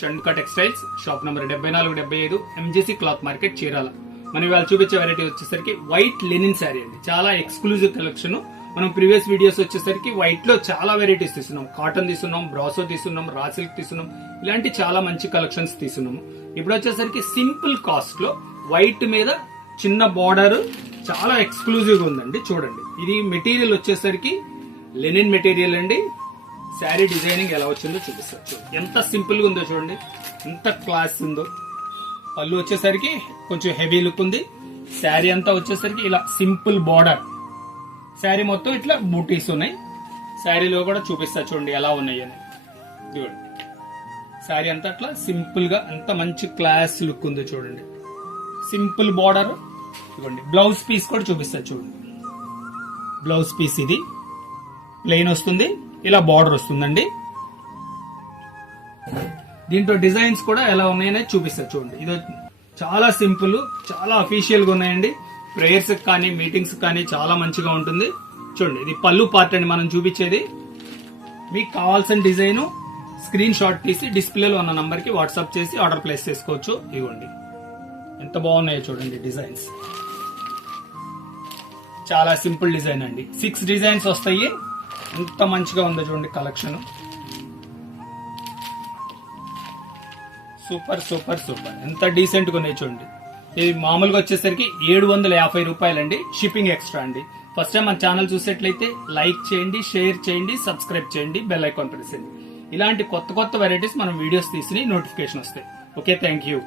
చండ్కా textiles shop number 7475 MGC cloth market Chirala. మనం ఇవాళ చూపించే వెరైటీ వచ్చేసరికి వైట్ లెనిన్ శారీ అండి. చాలా ఎక్స్క్లూజివ్ కలెక్షన్. మనం ప్రీవియస్ వీడియోస్ వచ్చేసరికి వైట్ లో చాలా వెరైటీస్ తీసుకున్నాం. కాటన్ తీసుకున్నాం, బ్రాసో తీసుకున్నాం, రా సిల్క్ తీసుకున్నాం. ఇలాంటి చాలా మంచి కలెక్షన్స్ తీసుకున్నాము. ఇప్పుడు వచ్చేసరికి సింపుల్ కాస్ట్ లో వైట్ మీద చిన్న బార్డర్ చాలా ఎక్స్క్లూజివ్ గా ఉందండి. చూడండి, ఇది మెటీరియల్ వచ్చేసరికి లెనిన్ మెటీరియల్ అండి. శారీ డిజైనింగ్ ఎలా వచ్చిందో చూపిస్తారు. చూడండి ఎంత సింపుల్ గా ఉందో, చూడండి ఎంత క్లాస్ ఉందో. పళ్ళు వచ్చేసరికి కొంచెం హెవీ లుక్ ఉంది. శారీ అంతా వచ్చేసరికి ఇలా సింపుల్ బార్డర్. శారీ మొత్తం ఇట్లా బూటీస్ ఉన్నాయి. శారీలో కూడా చూపిస్తా చూడండి ఎలా ఉన్నాయి అని. చూడండి శారీ అంతా అట్లా సింపుల్ గా ఎంత మంచి క్లాస్ లుక్ ఉందో చూడండి. Simple border. ఇవ్వండి బ్లౌజ్ పీస్ కూడా చూపిస్తా చూడండి. బ్లౌజ్ పీస్ ఇది ప్లెయిన్ వస్తుంది, ఇలా బార్డర్ వస్తుందండి. దీంట్లో డిజైన్స్ కూడా ఎలా ఉన్నాయనే చూపిస్తా చూడండి. ఇది చాలా సింపుల్, చాలా అఫీషియల్ గా ఉన్నాయండి. ప్రేయర్స్ కానీ మీటింగ్స్ కానీ చాలా మంచిగా ఉంటుంది. చూడండి ఇది పళ్ళు పార్ట్ అండి మనం చూపించేది. మీకు కావాల్సిన డిజైన్ స్క్రీన్ షాట్ తీసి డిస్ప్లేలో ఉన్న నంబర్ కి వాట్సాప్ చేసి ఆర్డర్ ప్లేస్ చేసుకోవచ్చు. ఇవ్వండి ఎంత బాగున్నాయో చూడండి డిజైన్స్. చాలా సింపుల్ డిజైన్ అండి. 6 డిజైన్స్ వస్తాయి. ఎంత మంచిగా ఉందో చూడండి కలెక్షన్. Super super super. ఎంత డీసెంట్ గా ఉన్నాయి చూడండి. ఇది మామూలుగా వచ్చేసరికి 750 రూపాయలండి. షిప్పింగ్ ఎక్స్ట్రా అండి. ఫస్ట్ టైం మన ఛానల్ చూసేట్లయితే లైక్ చేయండి, షేర్ చేయండి, సబ్స్క్రైబ్ చేయండి, బెల్ ఐకాన్ ప్రెస్ చేయండి. ఇలాంటి కొత్త కొత్త వెరైటీస్ మనం వీడియోస్ తీసి నోటిఫికేషన్ వస్తాయి. Okay, thank you.